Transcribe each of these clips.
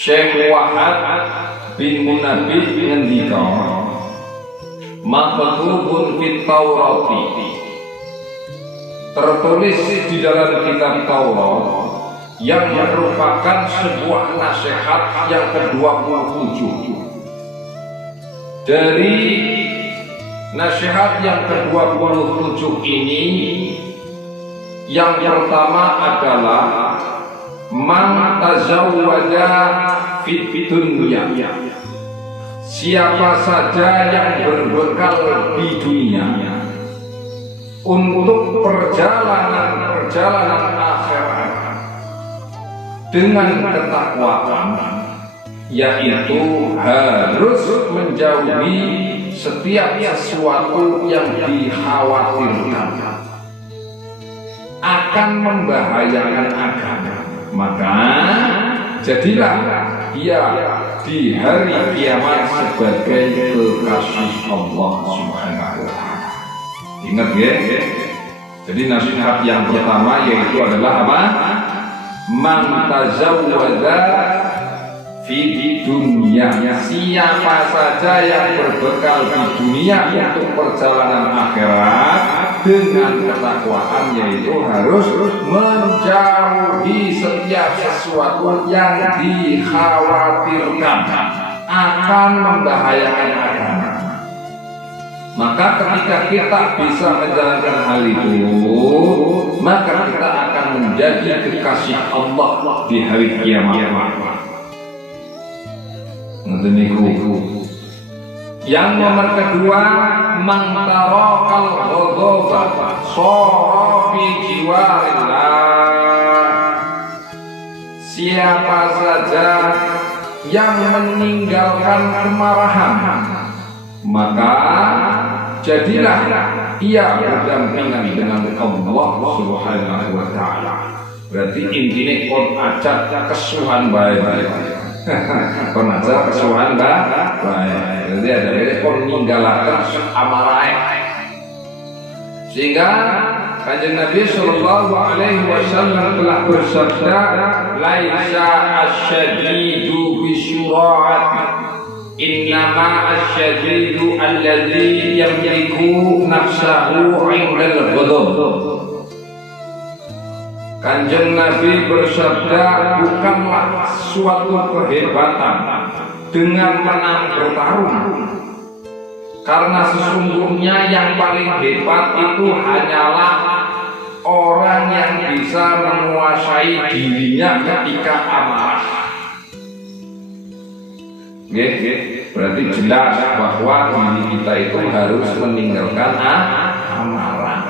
Syekh Wahab bin Munabbih ngendika maktubun fit Taurati, tertulis di dalam kitab Taurat yang merupakan sebuah nasihat yang ke-27. Dari nasihat yang ke-27 ini, yang pertama adalah man tazawwaja fit dunya, siapa saja yang berbekal di dunia untuk perjalanan akhirat dengan ketakwaan, yaitu harus menjauhi setiap sesuatu yang dikhawatirkan akan membahayakan agama. Maka jadilah dia di hari kiamat sebagai kekasih Allah Subhanahu wa ta'ala. Ingat ya. Jadi nasihat yang pertama yaitu adalah apa? Man tazawwada fi dunya, siapa saja yang berbekal di dunia untuk perjalanan akhirat dengan ketakwaan, yaitu harus menjauhi setiap sesuatu yang dikhawatirkan akan membahayakan agama. Maka ketika kita bisa menjalankan hal itu, maka kita akan menjadi kekasih Allah di hari kiamat. Yang nomor kedua, man tarakal ghadaba shara fi jiwarillah, siapa saja yang meninggalkan kemarahan, maka jadilah ia berdampingan dengan Allah Subhanahu wa ta'ala. Berarti intinya kon ajak kesuhan baik-baik. Kon aja kesuhan baik. Jadi ada kon ninggalaken amarah. Sehingga Kanjeng Nabi sallallahu alaihi wasallam telah bersabda, laisa asyadidu bisyura'ati, innama asyadidu alladzi yamliku nafsahu 'indal ghadab. Kanjeng Nabi bersabda, bukanlah suatu kehebatan dengan menang bertarung, karena sesungguhnya yang paling hebat itu hanyalah orang yang bisa menguasai dirinya ketika amarah. Berarti jelas bahwa diri kita itu harus meninggalkan amarah.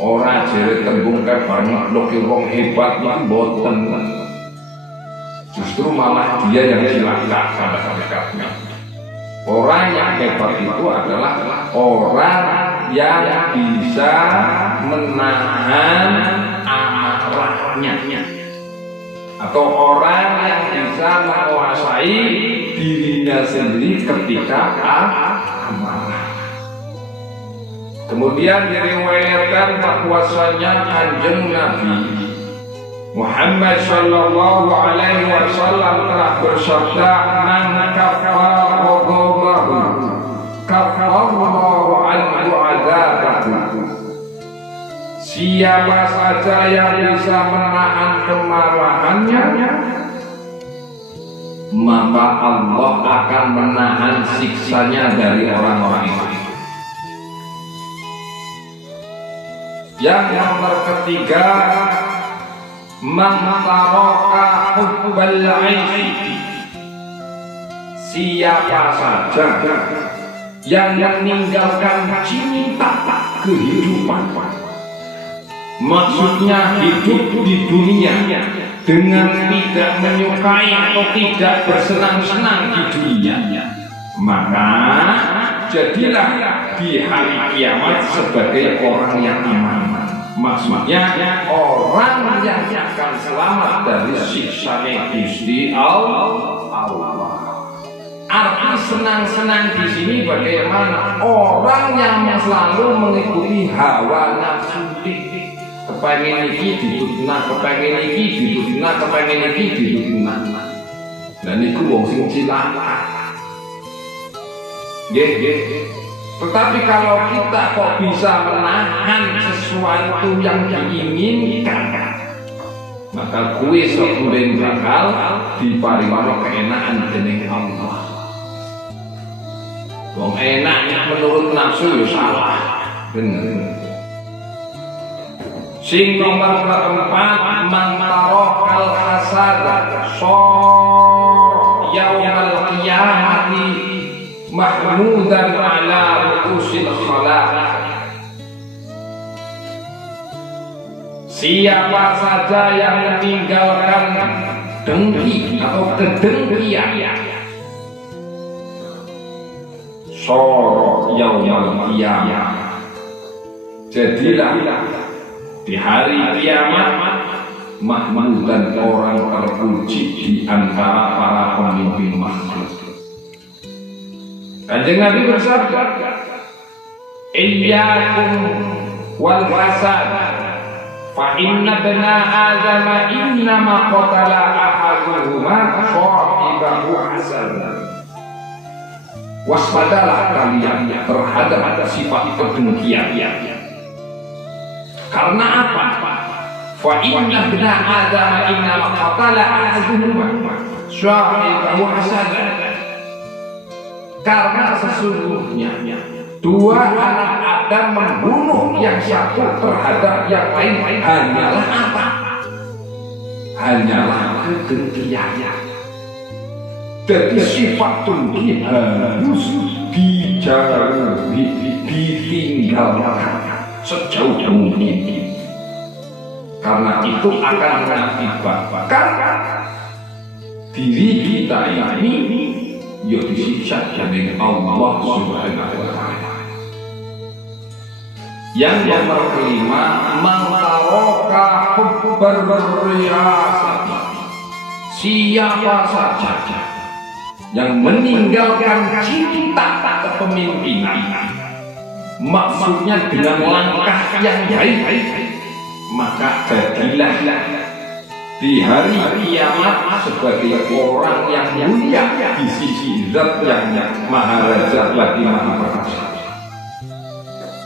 Orang jere tembung kayak banyak loki wong hebat itu boten, justru malah dia yang cilaka pada hakikatnya. Orang yang hebat itu adalah orang yang bisa menahan amarahnya, atau orang yang bisa menguasai dirinya sendiri ketika amarah. Kemudian diriwayatkan bahwasanya Kanjeng Nabi Muhammad sallallahu alaihi wasallam telah bersabda, man kafara ghadabahu kafarallahu anhu adzabahu, siapa saja yang bisa menahan kemarahannya, maka Allah akan menahan siksanya dari orang-orang itu. Yang nomor ketiga, man taraka hubbal 'aishi, siapa saja yang meninggalkan cinta kehidupan, maksudnya hidup di dunia dengan tidak menyukai atau tidak bersenang-senang di dunia, maka jadilah di hari kiamat sebagai orang yang iman. Maksudnya orang yang akan selamat dari siksanya Gusti Allah. Arti senang-senang di sini bagaimana? Orang yang selalu mengikuti hawa nafsu, kepengen iki ditutna, kepengen iki ditutna, kepengen iki ditutna. niku wong sing cilaka. Nggih. Tetapi kalau kita kok bisa menahan sesuatu yang diinginkan, maka kuwi sok ben bakal diparingi keenakan dening Allah. Wong enak menurut nafsu ya salah. Bener. Sing nomor keempat, man tarokal hasad sor yaumal qiyamati mahmudan ala ru'usil khalaq. Siapa saja yang meninggalkan dengki atau kedengkian, sor yaumal qiyamah, jadilah di hari kiamat mahmud dan orang terpuji di antara para pemimpin makhluk. Kanjeng Nabi bersabda, iyyakum wal hasad fa inna bana adam innama qatala ahaduhuma sahibahu hasad. Waspadalah kalian terhadap sifat kedengkian. Karena apa? Fa inna bana adam innama qatala ahaduhuma sahibahu hasad. Karena sesungguhnya dua anak Adam membunuh yang satu terhadap yang lain hanyalah apa? Hanyalah kedengkian. Jadi sifat dengki harus dijauhi, ditinggalkan sejauh mungkin. Karena itu akan mengakibatkan diri kita ini ya disiksa dengan Allah Subhanahu wa ta'ala. Yang nomor kelima, man taraka hubbar riyasati. Siapa saja yang meninggalkan cinta kepemimpinan, maksudnya dengan langkah yang baik, maka jadilah di hari kiamat sebagai orang yang mulia di sisi Zat yang Maha Raja lagi Maha Perkasa.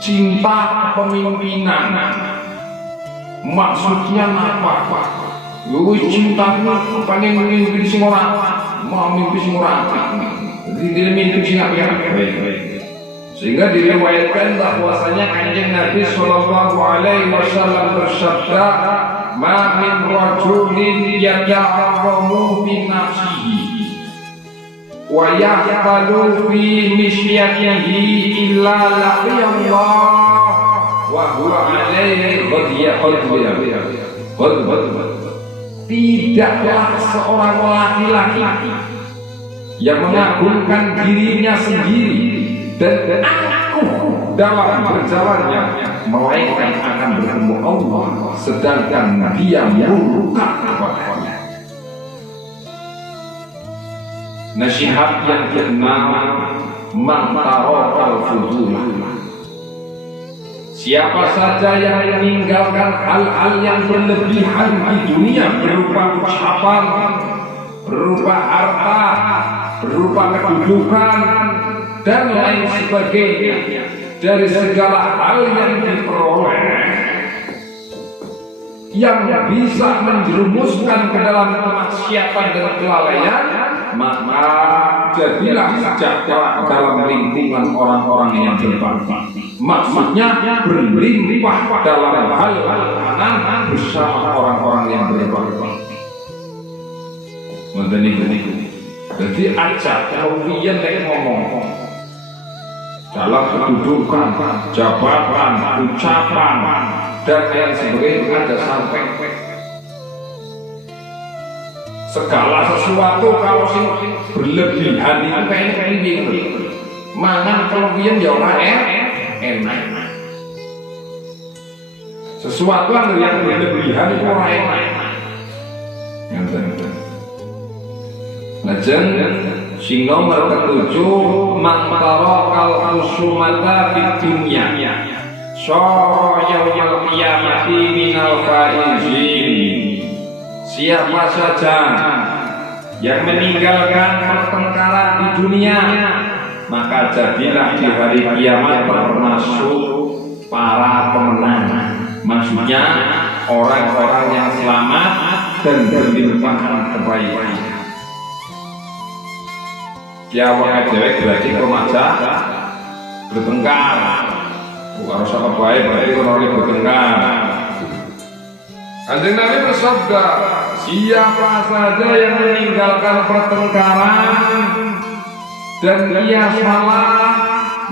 Cinta kepemimpinan maksudnya apa? Lu cinta pengen memimpin sing ora, mau memimpin sing ora. Dia memimpin sing apa? Sehingga diriwayatkan bahwasanya Kanjeng Nabi sallallahu alaihi wasallam bersabda, ma min rajulin yata'arramu fi nafsihi wa yaqbalu fi misyatihi illa laqiyallah wa huwa alaihi ghadiyah. Tidaklah seorang laki-laki yang mengagungkan dirinya sendiri dan aku dalam berjalannya, melainkan akan bertemu Allah sedangkan dia murka kepadanya. Nasihat yang keenam, man tarakal fudulah. Siapa saja yang meninggalkan hal-hal yang berlebihan di dunia berupa ucapan, berupa harta, berupa kedudukan dan lain sebagainya dari segala hal yang diperoleh yang bisa menjerumuskan ke dalam kemaksiatan dan kelalaian, maka jadilah sejahtera dalam lingkungan orang-orang yang berbakti. Maksudnya berlimpah dalam hal makanan bersama orang-orang yang berbakti. Jadi ajak kalian yang ngomong dalam kedudukan, jabatan, ucapan dan lain sebagainya ada sampai segala sesuatu kalau sing berlebihan itu kayaknya gitu. Mangan kelebihan ya ora enak. Sesuatu yang berlebihan itu ora enak. Lajeng sing nomor ketujuh, man tarakal khusumata fid dunya sara yaumil qiyamati minal faizin. Siapa saja yang meninggalkan pertengkaran di dunia, maka jadilah di hari kiamat termasuk para pemenang. Maksudnya orang-orang yang selamat dan berlimpahan kebaikan. Kiamat dewek berarti remaja bertengkar. Harus apa baik berarti orang bertengkar. Kanjeng Nabi bersabda, siapa saja yang meninggalkan pertengkaran dan ia salah,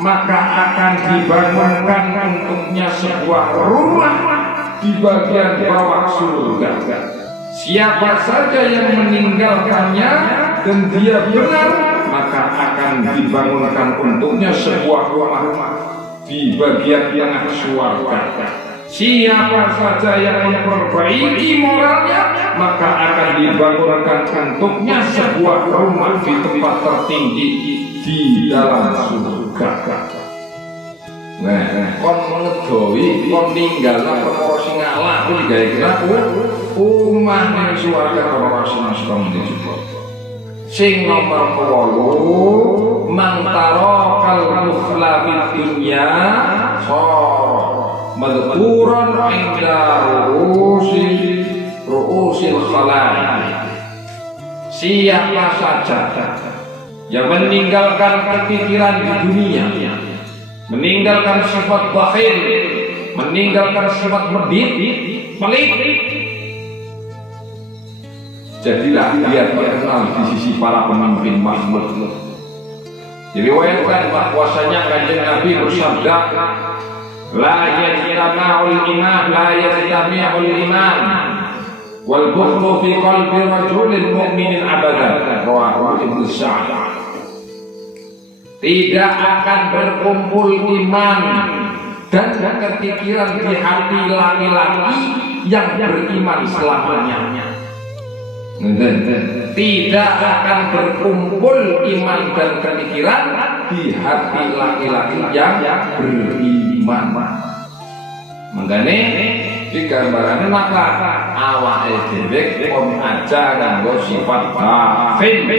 maka akan dibangunkan untuknya sebuah rumah di bagian bawah surga. Siapa saja yang meninggalkannya dan dia benar, maka akan dibangunkan untuknya sebuah rumah di bagian tengah surga. Siapa saja yang memperbaiki moralnya, maka akan dibangunkan untuknya sebuah rumah di tempat tertinggi di dalam surga. Kon ngedoi, kon ninggalna perkara sing ala kuwi digawe kira omah ning surga para rasul sing dijupuk. Sing nomor 8 mantaro kal mukhlafid dunya madhkuran inda ru'usil khalaik. Siapa saja yang meninggalkan kepikiran di dunia, meninggalkan sifat bakhil, meninggalkan sifat medit, pelit, jadilah dia terkenal di sisi para pemimpin makmur. Diriwayatkan bahwasanya Kanjeng Nabi bersabda, la yajtama'ul iman wal bukhlu fi qalbi rajulin mu'minin abadan. Rawahu Ibnu Sa'd. Tidak akan berkumpul iman dan kepikiran di hati laki-laki yang beriman selamanya. Tidak akan berkumpul iman dan kepikiran di hati laki-laki yang beriman. Menggane digambarannya maka awake dhewe kon aja nganggo sifat bakhil,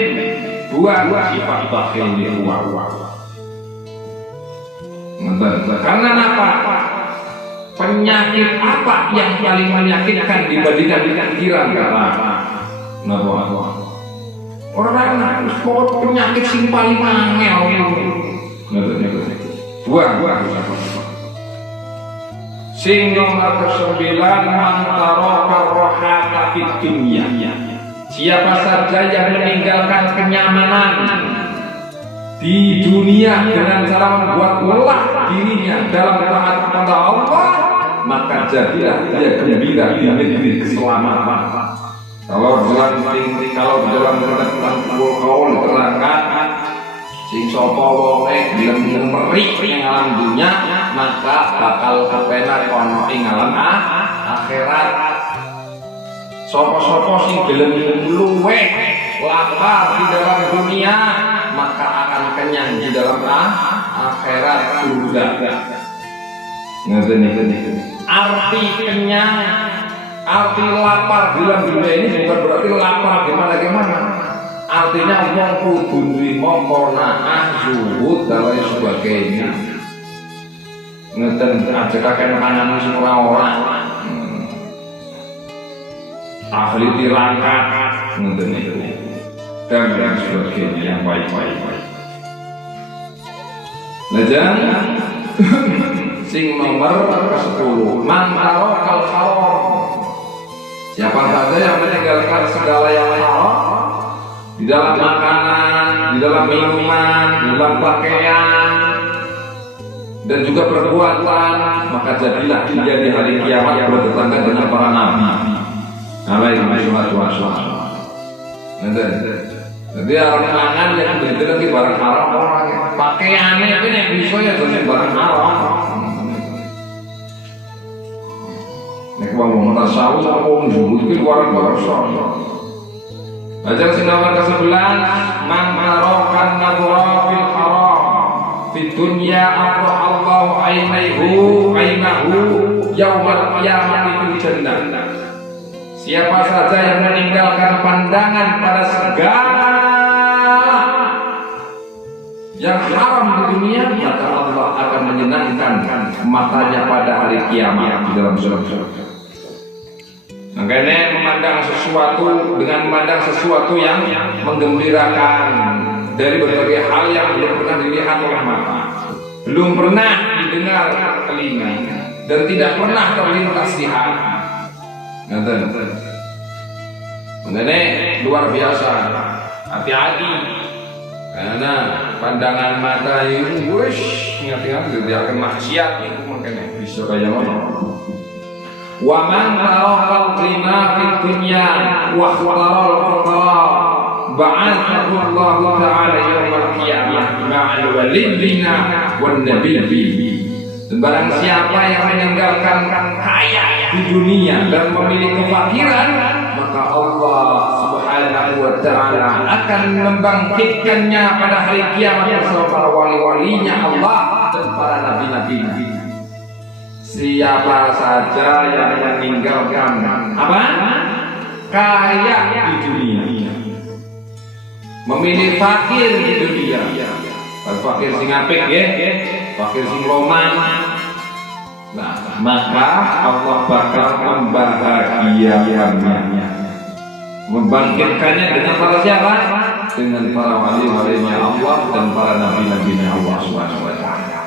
buang sifat bakhil niku. Karena apa? Penyakit apa yang paling menyakitkan dibandingkan pikiran kata? Orang penyakit sing paling angel. Buang. Sing nomor 9 mantaraka rohata fid dunya. Siapa saja yang meninggalkan kenyamanan di dunia dengan cara membuat lelah dirinya dalam taat kepada Allah, maka jadilah dia gembira di negeri keselamatan. Kalau dalam tentang kaul diterangkan sing sapa wonge gelem merik ing alam dunya, maka bakal kepenak ana ing alam akhirat. Sapa-sapa sing gelem luweh lapar di dalam dunia, maka akan kenyang di dalam akhirat surga. Ngeten. Arti kenyang, arti lapar dalam dunia ini bukan berarti lapar gimana. Artinya wong kudu nrimo qanaah, zuhud dan lain sebagainya. Ngeten aja kakek makanan sing ora. Ahli tirakat ngeten niku. Dan lain sebagainya yang baik-baik. Lajang sing nomor 10 man tarakal haram. Siapa saja yang meninggalkan segala yang haram di dalam makanan, di dalam minuman, di dalam pakaian dan juga perbuatan, maka jadilah dia di hari kiamat bertetangga dengan para nabi alaihi wassalam. Jadi orang mangan yang begitu lagi barang haram, orang pakaiannya itu yang bisa ya jadi barang haram. Nek wong tasawuf wong zuhud iki luar biasa. Baca sing nomor ke-11 man marokan nadhara fil haram fid dunya Allahu ainahu yaumal qiyamati fil jannah. Siapa saja yang meninggalkan pandangan pada segala yang haram di dunia, maka Allah akan menyenangkan matanya pada hari kiamat di dalam surga. Makanya memandang sesuatu dengan memandang sesuatu yang menggembirakan dari berbagai hal yang belum pernah dilihat oleh mata, belum pernah didengar telinga, dan tidak pernah terlintas di hati. Makanya luar biasa, hati-hati. Karena pandangan mata itu, ingat-ingat dia akan maksiat itu, makanya bisa kayak mana. Wa man taraka lima fid dunya wa kharal faqara ba'athahu Allah ta'ala yaumil qiyamah ma'al waliyina wan nabiyyin. Barang siapa yang meninggalkan kaya di dunia dan memilih kefakiran, maka Allah Subhanahu wa ta'ala akan membangkitkannya pada hari kiamat bersama para wali-walinya Allah dan para nabi-nabi. Siapa saja yang meninggalkan apa? Kaya di dunia, memilih fakir di dunia, fakir sing apik ya, fakir sing roman. Nah, maka Allah bakal membahagiakannya, membangkitkannya dengan para siapa? Dengan para wali-walinya Allah dan para nabi-nabinya Allah Subhanahu wa ta'ala.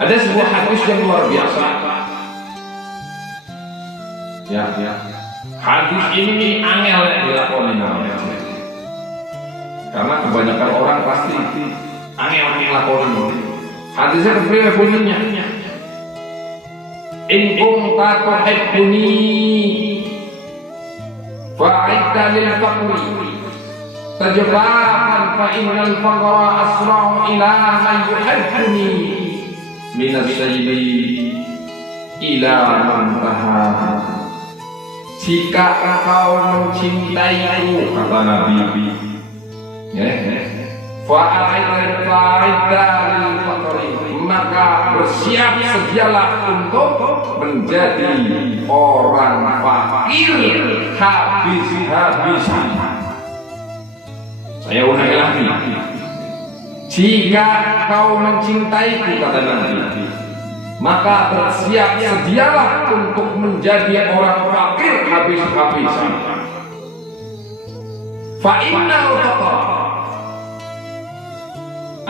Ada sebuah hadis yang luar biasa. Ya. Hadis ini angel yang dilakoni namanya. Karena kebanyakan orang pasti angel dilakoni. Hadisnya kepriwe bunyinya? In kunta tuhibbuni fa'idda lil faqri tajraban fa innal faqra asra'u ila man yuhibbuni minas sayyibi ila mantaha. Jika engkau mencintaiku, kata Nabi, maka bersiap sedialah untuk menjadi orang fakir habis-habisan. Saya ulangi lagi. Jika kau mencintaiku, kata Nabi, maka bersiap sedialah untuk menjadi orang fakir habis-habisan. Fa innal faqra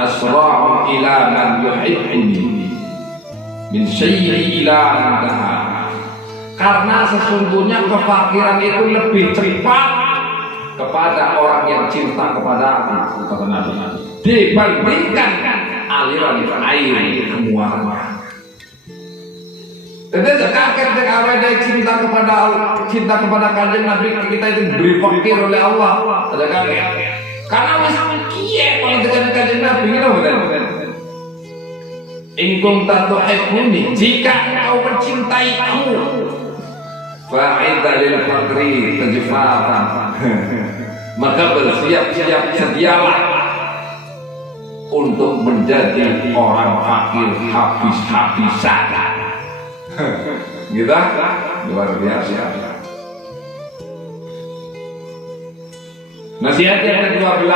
asra'u ila man yuhibbuni min syai'i ila antaha. Karena sesungguhnya kefakiran itu lebih cepat kepada orang yang cinta kepada aku, kata Nabi, dibandingkan aliran air kemuarannya. Jadi kaget dengan ada cinta kepada kanjeng Nabi, kita itu diberi fakir oleh Allah. Ada kaget. Karena masih kiye kalau dengan kanjeng Nabi kita bukan. In kunta tuhibbuni, jika engkau mencintaiku, fa'idda lil faqri tajfafan, maka bersiap-siap sedialah untuk menjadi orang fakir habis-habisan. Gitu, luar biasa. Nasihat yang ke-12,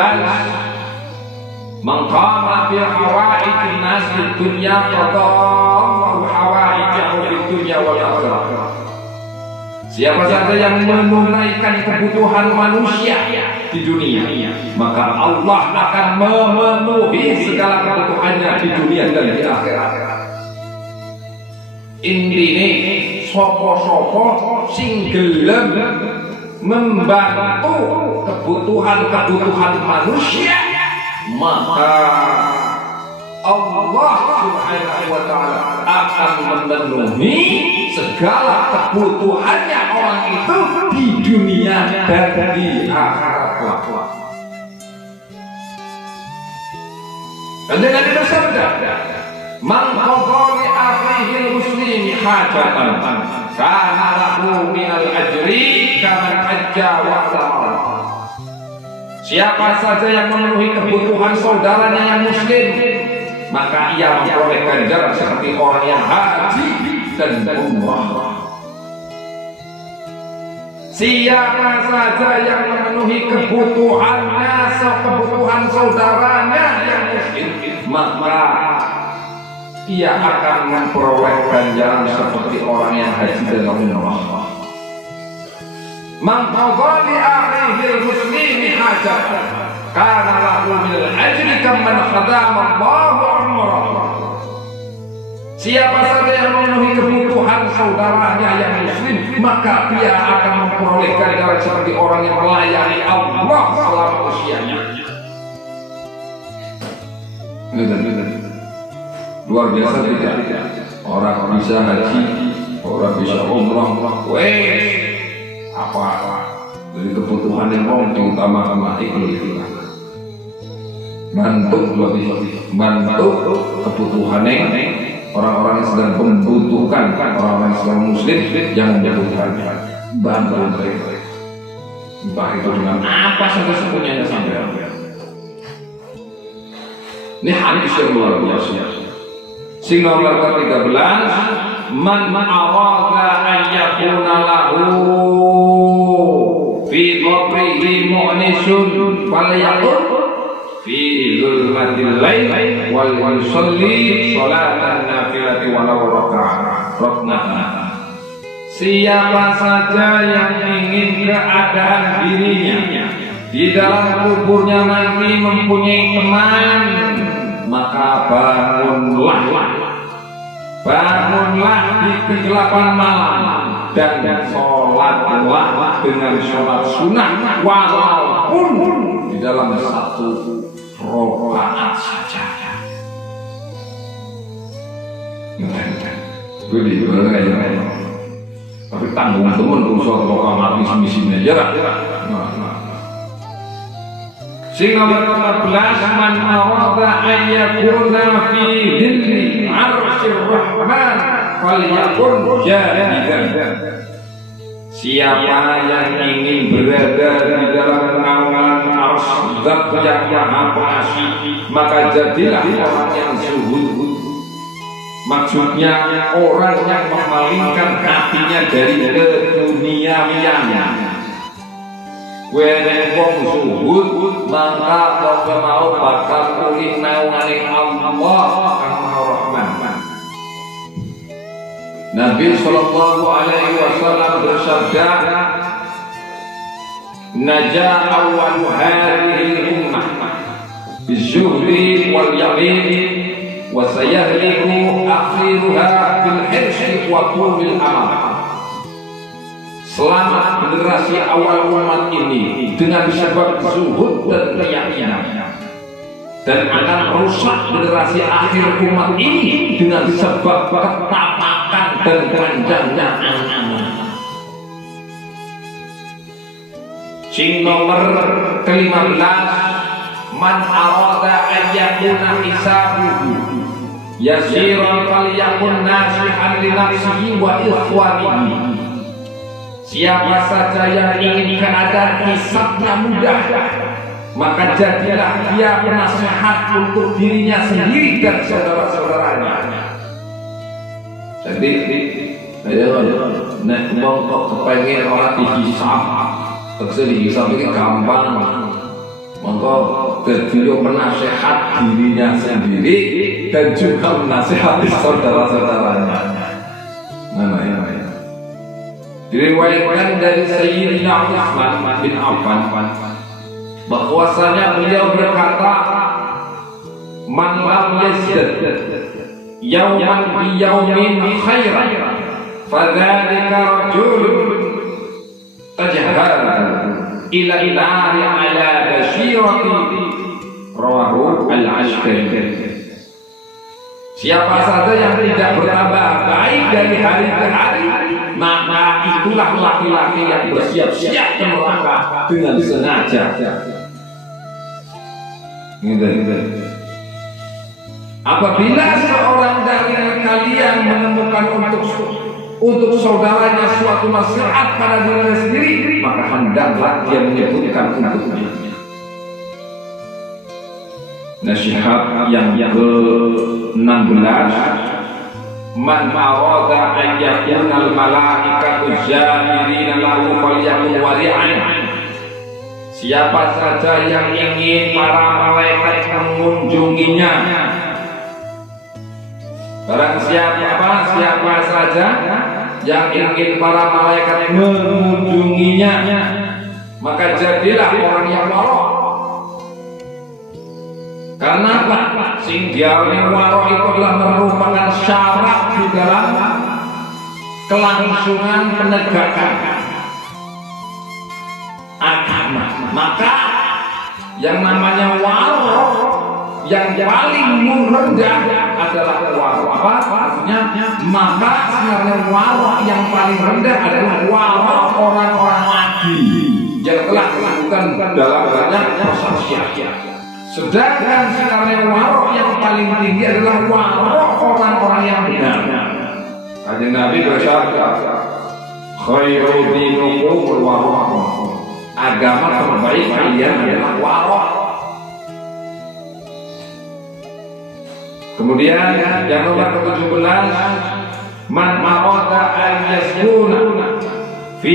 man qama bi hawaijin nas fid dunya qadallahu hawaijahu fid dunya wal akhirah. Siapa saja yang menunaikan kebutuhan manusia di dunia, maka Allah akan memenuhi segala kebutuhannya di dunia dan di akhirat. Intine sopo-sopo sing gelem membantu kebutuhan manusia, maka Allah Subhanahu wa ta'ala akan memenuhi segala kebutuhannya orang itu di dunia dan di akhirat. Dan Nabi bersabda, man qadha li akhihi muslimi hajatan kana lahu minal ajri kama hajja wa tamara. Siapa saja yang memenuhi kebutuhan saudaranya yang muslim, maka ia memperoleh ganjaran seperti orang yang haji dan umrah. Siapa saja yang memenuhi kebutuhannya, kebutuhan saudaranya yang muslim, maka ia akan memperoleh ganjaran seperti orang yang haji dan umrah. Man qadha li akhihil muslimi hajatan kana lahu min al-ajri kaman khadama Allahu umrah. Siapa saja yang memenuhi kebutuhan saudaranya yang muslim, maka dia akan memperoleh ganjaran seperti orang yang melayani Allah selama usianya. Luar biasa tidak? Orang bisa haji, orang bisa umrah, apa dari kebutuhan yang mau diutamakan itu bantu kebutuhan orang-orang yang sedang membutuhkan, orang-orang yang sedang muslim yang membutuhkan, bantu mereka. Entah itu dengan apa saja sepunya sampai. Ini hadis yang luar biasa. Sing nomor 13, man arada an yakuna lahu fi qabrihi mu'nisun falyaqul fi zulmatil lail wal yusalli sholatan nafilati walau raka'ah. Siapa saja yang ingin keadaan dirinya di dalam kuburnya nanti mempunyai teman, maka bangunlah di kegelapan malam dan sholatlah dengan sholat sunnah walaupun di dalam satu rakaat saja. Tapi tanggung teman usaha lokal mati semisihnya jarak. Sing nomor 14, man arada an yakuna fi dhilli arsyir rahman falyakun jahidan. Siapa yang ingin berada di dalam naungan arsy Zat yang Maha Pengasih, maka jadilah orang yang zuhud. Maksudnya orang yang memalingkan hatinya dari keduniawiannya. Wene wong zuhud maka wong mau bakal kuling naungane Allah kang Maha Rahman. Nabi sallallahu alaihi wasallam bersabda, "Naja awwal hadhihi ummah bizuhdi wal yaqin wa sayahliku akhiruha bil hirsi wa tulil amal." Selamat generasi awal umat ini dengan sebab zuhud dan keyakinan, dan akan rusak generasi akhir umat ini dengan sebab ketapakan dan panjangnya angan-angan. Sing nomor 15, man arada an yakuna hisabuhu yasiran falyakun nasihan li nafsihi wa ikhwanihi. Siapa saja yang ingin keadaan hisabnya mudah, maka jadilah dia penasihat untuk dirinya sendiri dan saudara-saudaranya. Jadi, nek mau kok kepengen orang dihisab, dihisab ini gampang. Maka beliau menasihat dirinya sendiri dan juga menasihati saudara-saudaranya. Diriwayatkan dari Sayyidina Utsman bin Affan bahwasanya beliau berkata, "Man lam yazdad yawman bi yawmin khairan fadzalika rajulun tajahara ila nari ala basyirati." Rawahu al-Ashkari. Siapa saja yang tidak bertambah baik dari hari ke hari, maka itulah laki-laki yang bersiap-siap ke neraka dengan sengaja. Apabila seorang dari kalian menemukan untuk saudaranya suatu nasihat pada dirinya sendiri, maka hendaklah dia menyebutkan untuknya. Nasihat yang ke-16, man arada an yakuna al malaikatu zahirina lahu falyakun wari'an. Siapa saja yang ingin para malaikat mengunjunginya, barang siapa saja yang ingin para malaikat mengunjunginya, maka jadilah orang yang warok. Karena apa? Sing diawi warok itu adalah merupakan syarat di dalam kelangsungan penegakan agama. Maka yang namanya warok yang paling rendah adalah warok apa? Artinya maka sebenarnya warok yang paling rendah adalah warok orang-orang adil yang telah dilakukan dalam banyak persaksian. Sedangkan sebenarnya warok yang paling tinggi adalah warok orang-orang yang benar. Kanjeng Nabi bersabda, khairu dinukum warok. Agama terbaik kalian adalah warok. Kemudian yang nomor ke-17, man arada an yaskuna fi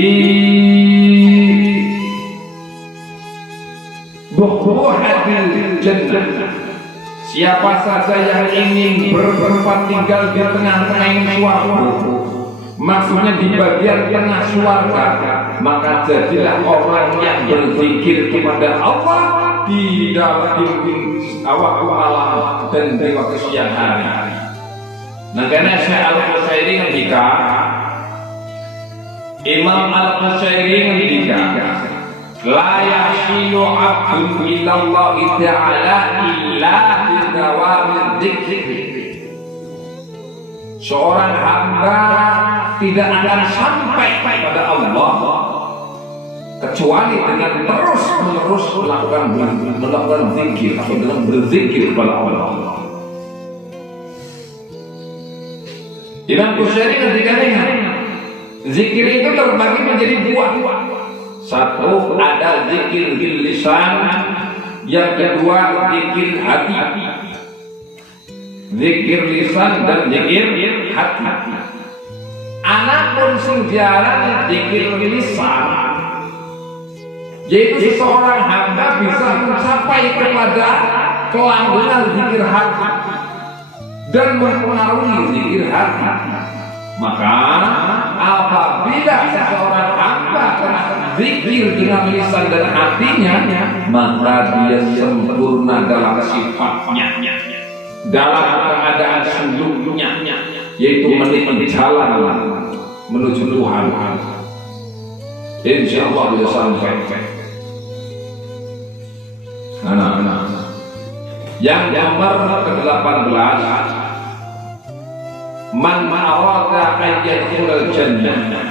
buhuhatil jannah. Siapa saja yang ingin bertempat tinggal di tengah-tengah surga, maksudnya di bagian tengah surga, maka jadilah orang yang berzikir kepada Allah di dalam waktu malam dan di waktu siang hari. Nah, karena Syekh Al-Qusairi ketika Imam Al-Qusairi ketika la yasilu abdun ilallahi ta'ala illa bidawamil dzikr. Seorang hamba tidak akan sampai pada Allah kecuali dengan terus-menerus melakukan zikir atau dengan berzikir kepada Allah. Imam Qusairi ketika dengar zikir itu terbagi menjadi dua. Satu ada zikir lisan, yang kedua zikir hati. Zikir lisan dan zikir hati. Anapun sejarah zikir lisan, yaitu seseorang hamba bisa mencapai kepada kelanggengan zikir hati dan mempengaruhi zikir hati. Maka apabila seseorang hamba zikir dengan lisan dan hatinya, maka dia sempurna dalam sifatnya, dalam keadaan suluknya, yaitu meniti jalan menuju Tuhan. Insyaallah bisa sampai. Anak-anak, yang nomor ke-18, man arada an yadkhulal jannah.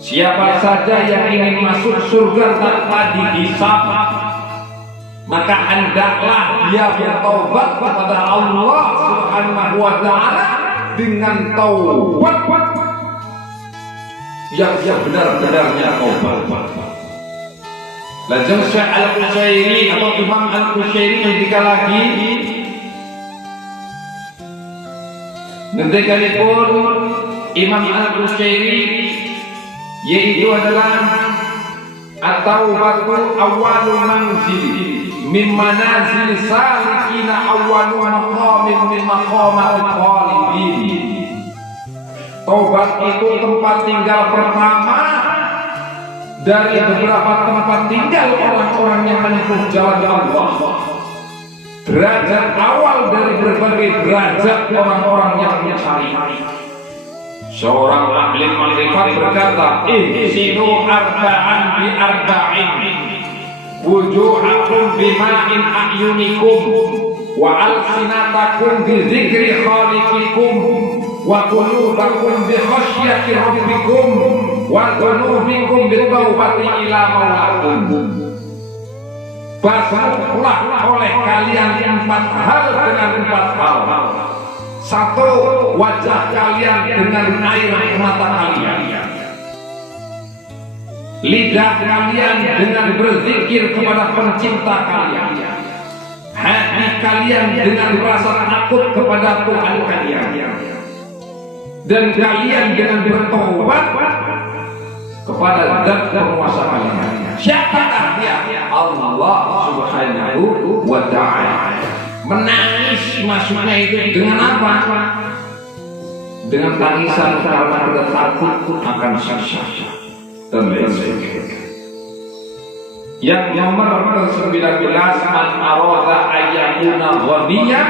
Siapa saja yang ingin masuk surga tanpa dihisab, maka hendaklah dia bertaubat kepada Allah Subhanahu wa ta'ala dengan taubat yang benar-benarnya taubat. Lajeng Syekh Al-Qusairi atau Imam Al-Qusairi ketika lagi ngendikanipun Imam Al-Qusairi, yaitu adalah at-taubatu awwalu manzil min manazil salikina awwalu maqamin min maqamatil talibin. Taubat itu tempat tinggal pertama dari beberapa tempat tinggal orang-orang yang menempuh jalan Allah. Derajat awal dari berbagai derajat orang-orang yang mencari. Seorang ahli makrifat berkata, ihsinu arba'an bi arba'in, wujuhakum bima'in a'yunikum, wa alsinatakum bi zikri khaliqikum, wa qulubakum bi khasyati rabbikum, wa dhunubikum bi taubati ila maulakum. Basuhlah oleh kalian 4 hal dengan 4 hal. 1, wajah kalian dengan air mata kalian. Lidah kalian dengan berzikir kepada pencipta kalian. Hati kalian dengan rasa takut kepada Tuhan kalian. dan kalian dengan bertobat kepada zat penguasa kalian. Siapakah dia? Allah Subhanahu wa ta'ala. Menangis maksudnya itu dengan apa? Dengan tangisan karena kita takut akan siksa dan lain sebagainya. Yang nomor 19, man arada ayyakuna ghaniyan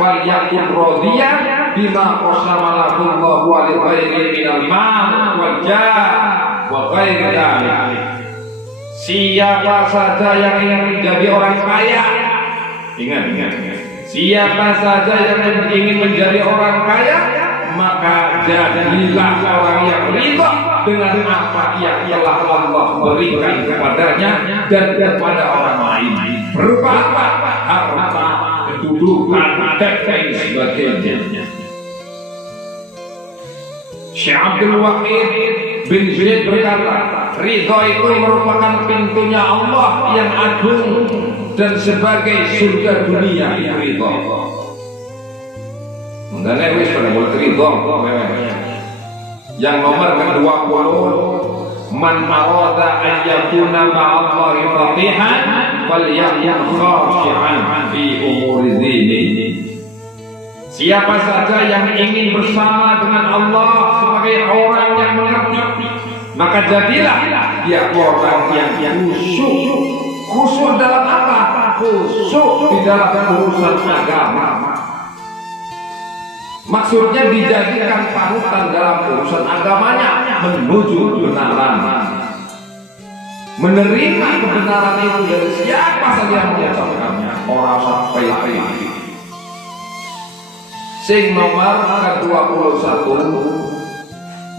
falyakun radiyan bima qasama lahu Allahu wa li ghairihi minal mal wal jah wa ghairi dzalik. Siapa saja yang ingin menjadi orang kaya, ingat. Siapa saja yang ingin menjadi orang kaya, maka jadilah orang yang ridha dengan apa yang telah Allah berikan kepadanya dan kepada orang lain. Berupa apa? Harta, kedudukan, dan lain sebagainya. Syekh Abdul Wahid bin Zaid berkata, ridha itu merupakan pintunya Allah yang agung dan sebagai surga dunia itu ridha. Mendane wis pada buat ridha. Yang nomor ke-20, man arada an yakuna ma'allahi fatihan falyakun khashi'an fi umuri dinihi. Siapa saja yang ingin bersama dengan Allah sebagai orang yang mengerti, maka jadilah dia orang yang khusyuk. Khusyuk dalam apa? Khusyuk di dalam urusan agama. Maksudnya dijadikan panutan dalam urusan agamanya, menuju kebenaran, menerima kebenaran itu dari siapa saja yang mengucapkannya, orang sampai. Sing nomor ke-21,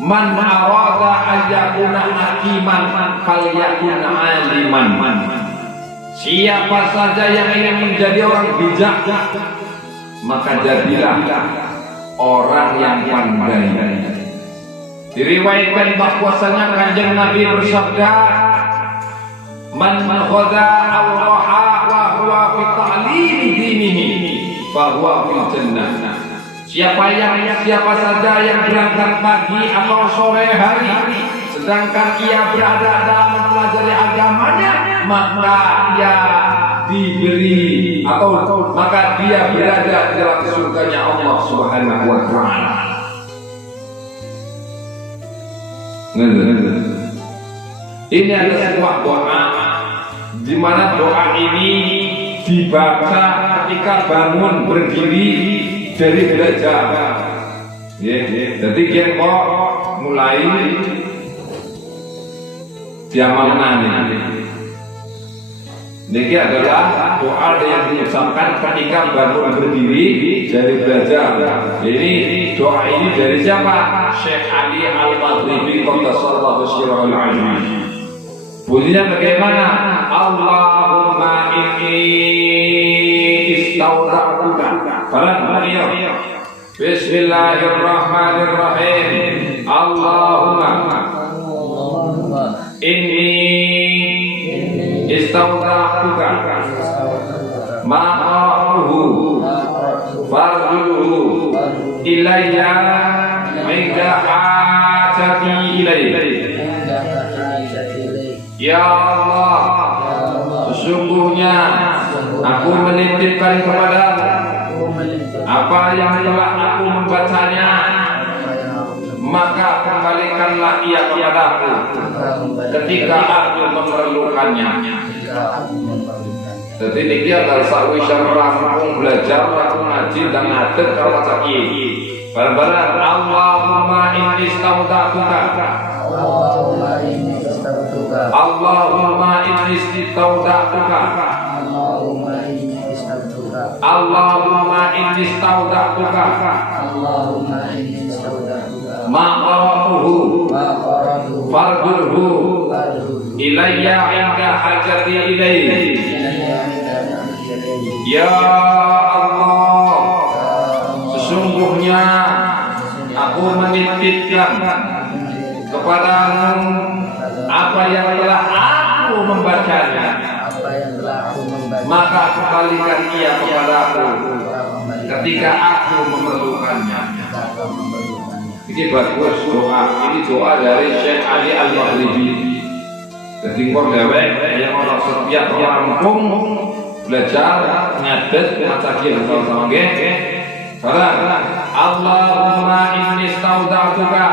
man arada ayyakuna hakiman falyakun aliman. Siapa saja yang ingin menjadi orang bijak, maka jadilah orang yang pandai. Diriwayatkan bahwasanya Kanjeng Nabi bersabda, man khadha Allah wa huwa fi ta'limi dinihi fa huwa fil jannah. Siapa saja yang berangkat pagi atau sore hari sedangkan ia berada dalam mempelajari agamanya, maka dia diberi atau maka dia berada dalam surganya Allah Subhanahu wa ta'ala. Ini adalah sebuah doa di mana doa ini dibaca ketika bangun berdiri dari belajar. Jadi kita mulai diamalkan. Ini adalah doa yang diucapkan ketika bangun berdiri dari belajar. Ini doa ini dari siapa? Syekh Ali Al-Maghribi qaddasallahu sirrahul azim. Bunyinya bagaimana? Allahumma inni istauda'tuka. Bismillahirrahmanirrahim. Allahumma inni istauda'tuka ma'aruhu farduhu ilayya minka hajati ilayya. Ya Allah, sesungguhnya aku menitipkan kepadamu apa yang telah aku membacanya, maka kembalikanlah ia kepadaku ketika aku memerlukannya. Jadi ini adalah sawisa rampung belajar, aku ngaji dan ngajar kalau macam ini. Barang-barang Allahumma inni istauda'tuka. Allahumma inni istauda'tuka. Allahumma inni istauda'tuka. Ma'aratuhu fardurhu ilayya inka hajati ilayhi. Ya Allah, sesungguhnya aku menitipkan kepadamu apa yang telah aku membacanya, maka kembalikan ia kepadaku ketika aku memerlukannya. Ini bagus doa. Ini doa dari Syekh Ali Al-Maghribi. Jadi kok dewek yang orang setiap rampung belajar ngadet maca kiai sama nggih. Salam. Allahumma inni stauda'tuka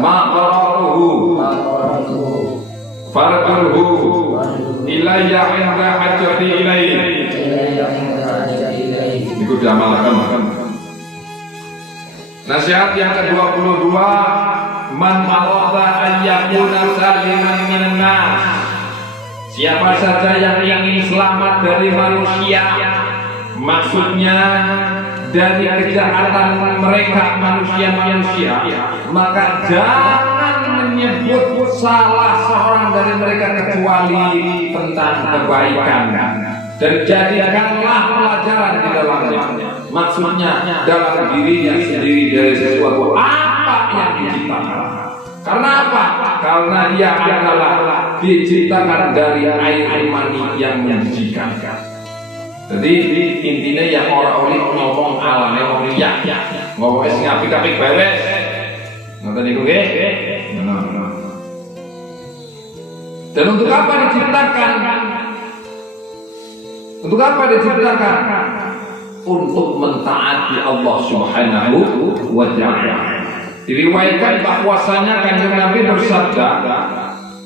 ma qara'tuhu farqurhu ilayya 'inda hajati ilayhi. Itu diamalkan. Nasihat yang ke-22, man arada an yakuna saliman minan nas. Siapa saja yang ingin selamat dari manusia, maksudnya dari kejahatan mereka manusia-manusia, maka jangan menyebut salah seorang dari mereka kecuali tentang kebaikan, dan jadikanlah pelajaran di dalamnya. Maksudnya dalam dirinya sendiri dari sesuatu apa yang diciptakan. Karena apa? Karena ia adalah diciptakan dari air mani yang menjijikan. Jadi intinya yang orang-orang ngomong alane wong liya, ngomong sing apik-apik beres. Ngoten niku nggih. Dan untuk apa diciptakan? Untuk apa diciptakan? Untuk mentaati Allah Subhanahu wa ta'ala. Diriwayatkan bahwasanya Kanjeng Nabi bersabda,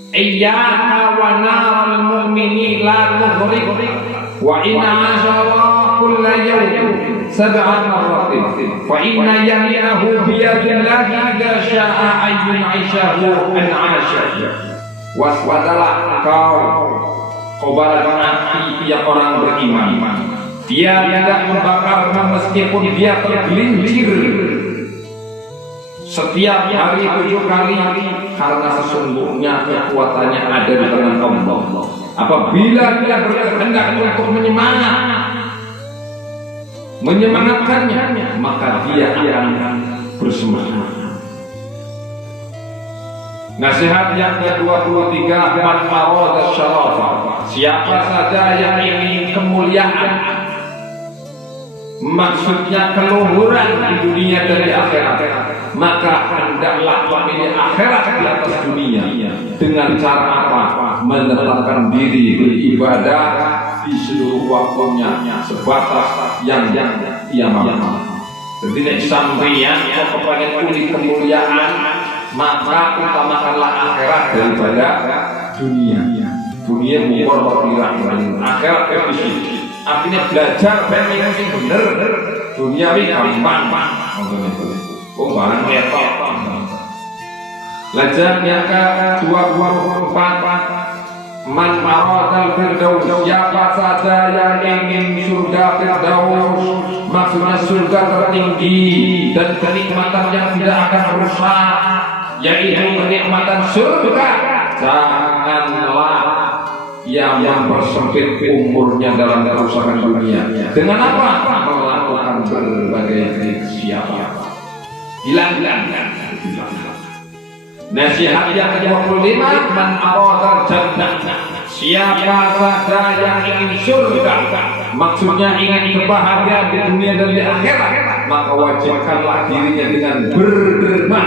"Iyyaka wa naral mu'mini la nughrik wa inna ashara kulla yawmin sab'a marratin fa inna yaminahu biyadillahi idza sya'a ayyun 'aishahu an 'asha." Waspadalah kau barat api yang orang beriman. Dia tidak membakarnya meskipun dia tergelincir setiap hari 7 kali, karena sesungguhnya kekuatannya ada di tangan Allah. Apabila dia berkehendak untuk menyemangatkannya, maka dia akan bersemangat. Nasihat yang ke-23, man arada syarafa. Siapa saja yang ingin kemuliaan, maksudnya keluhuran di dunia dari akhirat, maka hendaklah memilih akhirat di atas dunia. Dengan cara apa? Menetapkan diri beribadah di seluruh waktunya sebatas yang ia mampu. Jadi nek sampeyan kok kepengen pulih kemuliaan, maka utamakanlah akhirat daripada dunia. Dunia mungkor pirang, akhirat efisien. Artinya belajar ben sing bener, duniawi gampang. Oh barang ketok. Lajang yang ke-24, man aradal firdaus. Siapa saja yang ingin surga firdaus, maksudnya surga tertinggi dan kenikmatan yang tidak akan rusak, yaitu kenikmatan surga, janganlah yang mempersempit umurnya dalam kerusakan dunia. Dengan apa? Melakukan berbagai siapa. Hilang. Nasihat yang ke-25, man aradal jannah. Siapa saja yang ingin surga, maksudnya ingin kebahagiaan di dunia dan di akhirat, maka wajibkanlah dirinya dengan berderma.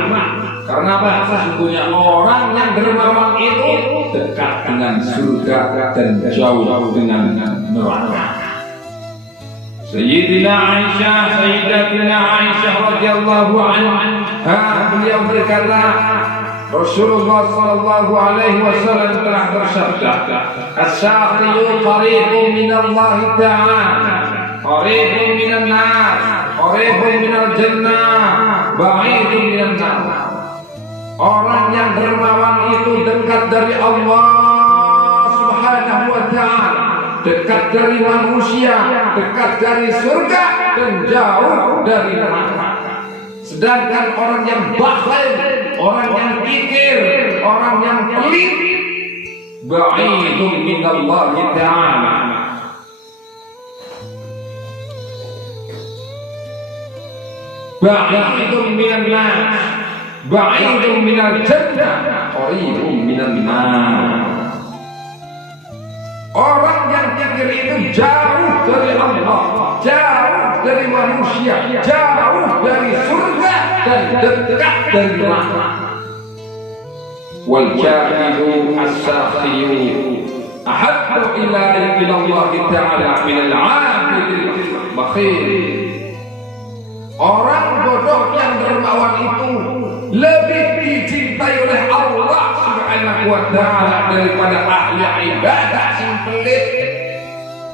Karena apa? Sesungguhnya orang yang dermawan itu dekat dengan surga dan jauh dengan neraka. Sayyidatina Aisyah radhiyallahu anha, beliau berkata, Rasulullah sallallahu alaihi wasallam telah bersabda, "As-saqiyu qaribun minallahi ta'ala, qaribun minan nas, qaribun minal jannah, ba'idun minan nar." Orang yang dermawan itu dekat dari Allah Subhanahu wa ta'ala, dekat dari manusia, dekat dari surga, dan jauh dari neraka. Sedangkan orang yang bakhil, orang yang kikir, orang yang pelit, ba'idun minallahi ta'ala, ba'idun minan nas, ba'idun minal jannah, qaribun minan nar. Orang yang kikir itu jauh dari Allah, jauh dari manusia, jauh dari dan dekat dari rahmat. Wal jahilu as-sakhiyu ahabbu ila Allah ta'ala min al-'abidil bakhil. Orang bodoh yang dermawan itu lebih dicintai oleh Allah Subhanahu wa ta'ala daripada ahli ibadah sing pelit,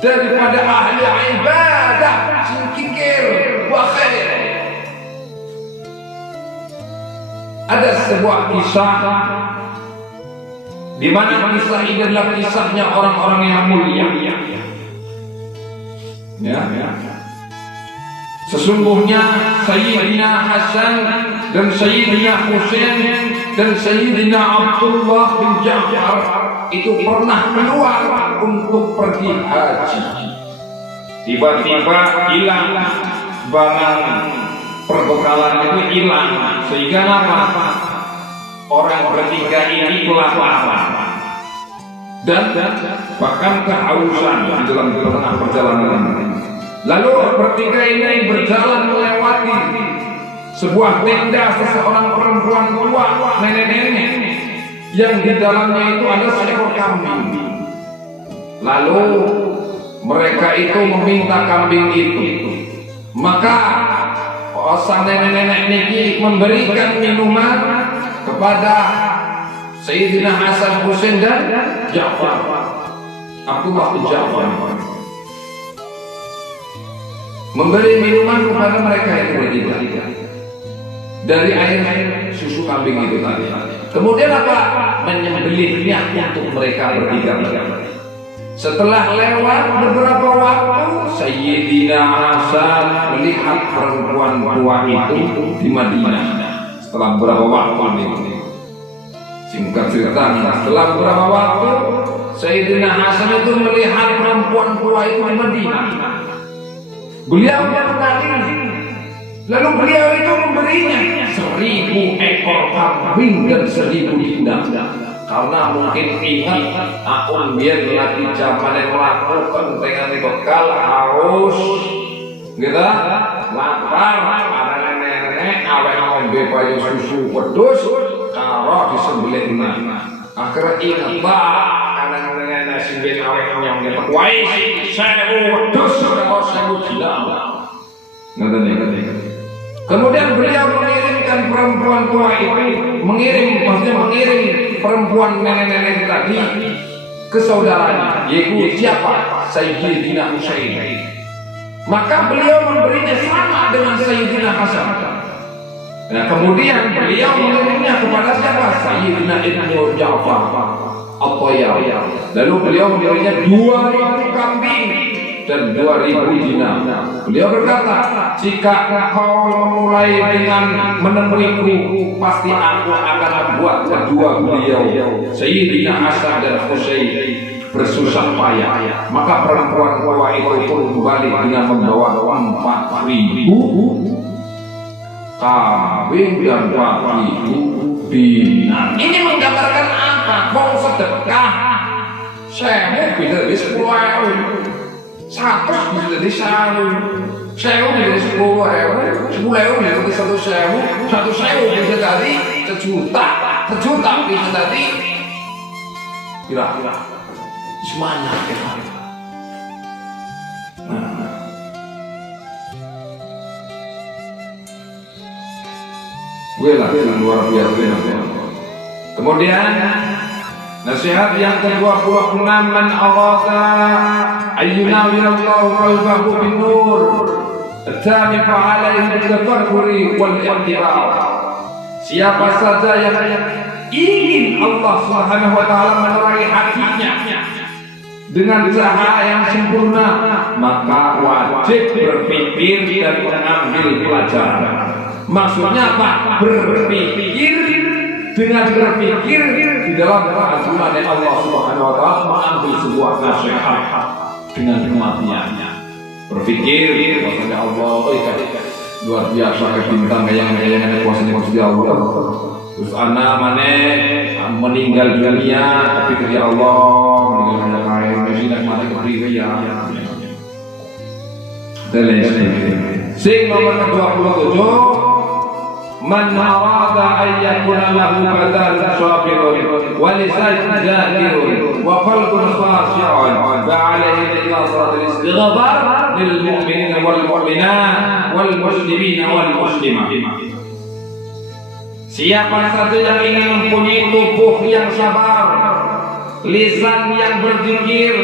daripada ahli ibadah sing kikir bakhil. Ada sebuah kisah di mana kisah ini adalah kisahnya orang-orang yang mulia. Sesungguhnya Sayyidina Hasan dan Sayyidina Husain dan Sayyidina Abdullah bin Ja'far itu pernah keluar untuk pergi haji. Tiba-tiba hilang barang perbekalan itu hilang, sehingga apa? Orang bertiga ini kelaparan dan bahkan kehausan di dalam tengah perjalanan. Lalu bertiga ini berjalan melewati sebuah tenda seseorang perempuan tua, nenek-nenek, yang di dalamnya itu ada seekor kambing. Lalu mereka itu meminta kambing itu, maka sang nenek-nenek ini memberikan minuman kepada Sayyidina Hasan, Husain dan Ja'far, Abdullah bin Ja'far, memberi minuman kepada mereka itu bertiga dari air susu kambing itu tadi. Kemudian apa? Menyembelihnya untuk mereka bertiga. Setelah lewat beberapa waktu, Sayyidina Hasan melihat perempuan tua itu di Madinah. Setelah beberapa waktu ini, singkat cerita, setelah beberapa waktu Sayyidina Hasan itu melihat perempuan tua itu di Madinah. Beliau mengenali, lalu beliau itu memberinya 1000 ekor kambing dan 1000 dinam. Karena mungkin ingat aku biar lagi zaman yang melakukan dengan bekal haus, gitu, lapar, ada nenek awet bebayu susu pedus, karo disembelih. Akhirnya ingat ada nenek sembelih awet yang wai saya pedus kalau saya tidak. Kemudian beliau mengirimkan perempuan tua itu, mengirim perempuan nenek-nenek tadi ke saudaranya, yaitu siapa? Sayyidina Husain. Maka beliau memberinya sama dengan Sayyidina Hasan. Nah, kemudian beliau mengirimnya kepada siapa? Sayyidina Ibnu Ja'far At-Tayyar. Lalu beliau memberinya 2000 kambing dan 2000 dinam. Beliau berkata, jika kau memulai dengan menemuiku, pasti aku akan membuat kedua beliau, Sayyidina Hasan dan Husain, bersusah payah. Maka perempuan tua itu pun kembali dengan membawa 4000 kambing dan 4000 dinam. Ini menggambarkan apa? Mau sedekah, saya bisa di 10.000. 100 bisa jadi 1.000, 1.000 jadi 10.000, 10.000 jadi 1.000, 1.000 bisa jadi 1.000.000, 1.000.000 bisa jadi kira-kira semuanya kita. Gue lah yang luar biasa. Kemudian nasihat yang ke-26, man arada ayyunawwirallahu qalbahu bin-nur at-tami fa'alaihi bil-tafakkuri wal-i'tibar. Siapa saja yang ingin Allah Subhanahu wa taala menerangi hatinya dengan cahaya yang sempurna, maka wajib berpikir dan mengambil pelajaran. Maksudnya apa? Berpikir, dengan berpikir di dalam aturan Allah Subhanahu wa taala, mengambil sebuah nasihat dengan kematiannya. Berpikir bahwasanya Allah luar biasa, kayak bintang yang kuasanya Allah. Terus anak mana meninggal dunia tapi kerja Allah, meninggal dunia lain mesti mati kepriwe ya. Sing nomor 27, Man arada an yakuna lahu badan sabirun wa lisan zakirun wa qalbun khashi'un fa alayhi bi kasratil istighfar lil mu'minina wal mu'minat wal muslimina wal muslimat. Siapa saja yang ingin mempunyai tubuh yang sabar, lisan yang berzikir,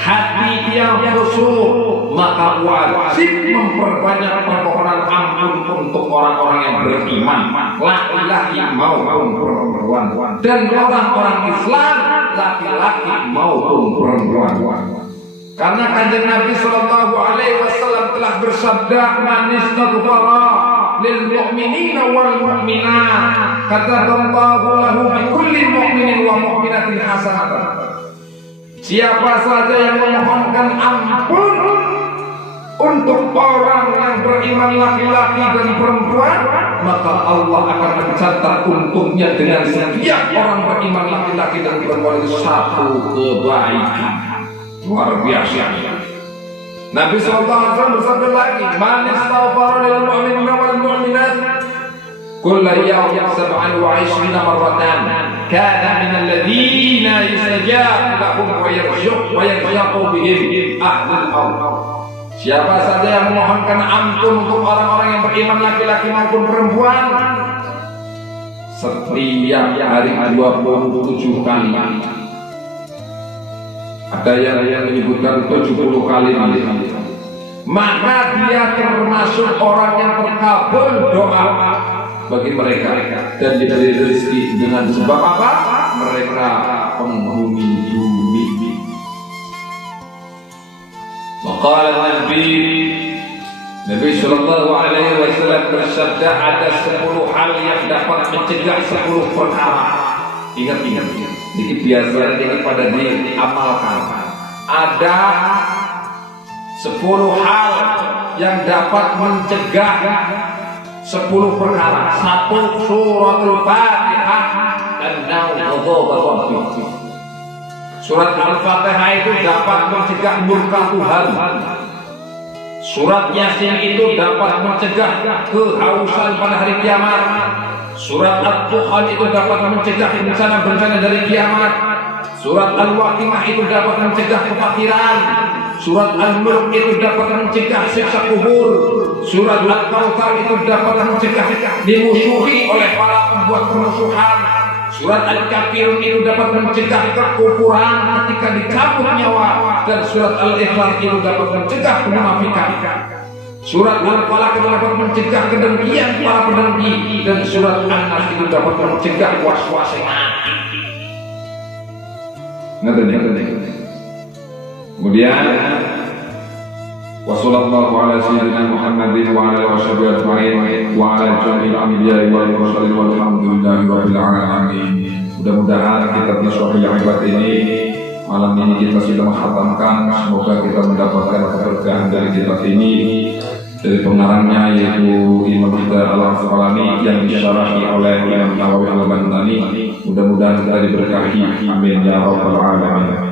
hati yang khusyuk, maka wajib memperbanyak permohonan ampun untuk orang-orang yang beriman, laki-laki maupun perempuan, dan orang-orang Islam, laki-laki maupun perempuan. Karena kanjeng Nabi Shallallahu Alaihi Wasallam telah bersabda, "Man istaghfara lil mu'minina wal mu'minat, kataballahu lahu bi kulli mu'minin wa mu'minatin hasanatan." Siapa saja yang memohonkan ampun untuk orang yang beriman laki-laki dan perempuan, maka Allah akan mencatat untuknya dengan setiap orang beriman laki-laki dan perempuan itu satu kebaikan. Luar biasa. Nabi SAW bersabda lagi, "Man istaghfara lil mu'minina wal mu'minat kulla yawmin 27 marratan kana min alladziina yustajabu lahum wa yarzuqu bihim ahlul ardh." Siapa saja yang memohonkan ampun untuk orang-orang yang beriman laki-laki maupun perempuan setiap hari 27 kali. Ada yang menyebutkan 70 kali, maka dia termasuk orang yang terkabul doa bagi mereka dan diberi rezeki dengan sebab apa? Mereka penghuni bumi. Maka Nabi Sallallahu Alaihi Wasallam bersabda, ada 10 hal yang dapat mencegah 10 perkara. Ingat. Ini biasa daripada diamalkan. Ada 10 hal yang dapat mencegah 10 perkara. 1. Suratul Fatihah dan naudzubillah. Surat Al-Fatihah itu dapat mencegah murka Tuhan. Surat Yasin itu dapat mencegah kehausan pada hari kiamat. Surat Al-Dukhan itu dapat mencegah bencana-bencana dari kiamat. Surat Al-Waqiah itu dapat mencegah kefakiran. Surat Al-Mulk itu dapat mencegah siksa kubur. Surat Al-Kautsar itu dapat mencegah dimusuhi oleh para pembuat permusuhan. Surat Al-Kafirun itu dapat mencegah kekufuran ketika dicabut nyawa. Dan surat Al-Ikhlas itu dapat mencegah kemunafikan. Surat Al-Falaq itu dapat mencegah kedengkian para pendengki. Dan surat An-Nas itu dapat mencegah was-was hati. Kemudian wassallallahu ala sayyidina Muhammadin wa ala washabihi ajma'in wa ala jami'il anbiya'i wal mursalin walhamdulillahi rabbil alamin. Mudah-mudahan kita sahih ibadah ini malam ini kita sudah menghatamkan. Semoga kita mendapatkan keberkahan dari kitab ini, dari pengarangnya yaitu Imam kita Al-Asqalani yang disyarahi oleh Imam Nawawi Al-Bantani. Mudah-mudahan kita diberkahi, amin ya rabbal alamin.